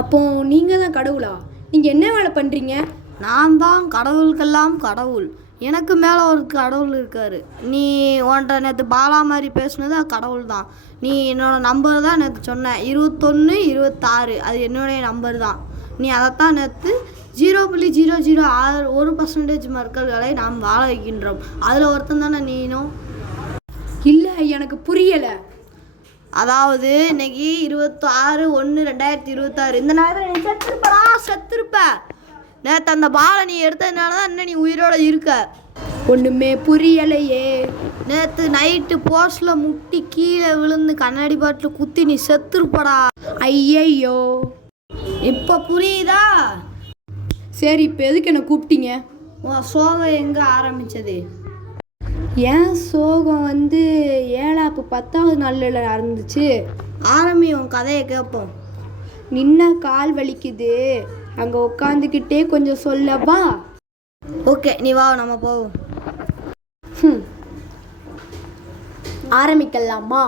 அப்போ நீங்கள் தான் கடவுளா? நீங்கள் என்ன வேலை பண்ணுறீங்க? நான் தான் கடவுளுக்கெல்லாம் கடவுள். எனக்கு மேலே ஒரு கடவுள் இருக்கார். நீ உன்ட்ட நேற்று பாலா மாதிரி பேசுனது அது கடவுள் தான். நீ என்னோடய நம்பர் தான் நேற்று சொன்னேன், 2126. அது என்னுடைய நம்பர் தான். நீ அதைத்தான் நேற்று 0.006% மக்கள்களை நாம் வாழ வைக்கின்றோம். அதில் ஒருத்தன் தானே நீனும். இல்லை, எனக்கு புரியலை. அதாவது இன்னைக்கு 26/1/2026. இந்த நேரம் நீ செத்துருப்ப. நேற்று அந்த பாலை நீ எடுத்ததுனால தான் இன்னும் நீ உயிரோட இருக்க. ஒன்றுமே புரியலையே. நேற்று நைட்டு போஸ்டில் முட்டி கீழே விழுந்து கண்ணாடி பாட்டில் குத்தி நீ செத்துருப்படா. ஐயையோ, இப்போ புரியுதா? சரி, இப்போ எதுக்கு என்னை கூப்பிட்டீங்க? உன் சோகம் எங்கே ஆரம்பித்தது? ஏன் சோகம் 7ஆப்பு 10வது நாளில் நடந்துச்சு. ஆரம்பி, உன் கதையை கேட்போம். நின்னா கால் வலிக்குது, அங்கே உட்காந்துக்கிட்டே கொஞ்சம் சொல்லவா? ஓகே, நீ வா, நம்ம போவோம். ஆரம்பிக்கலாமா?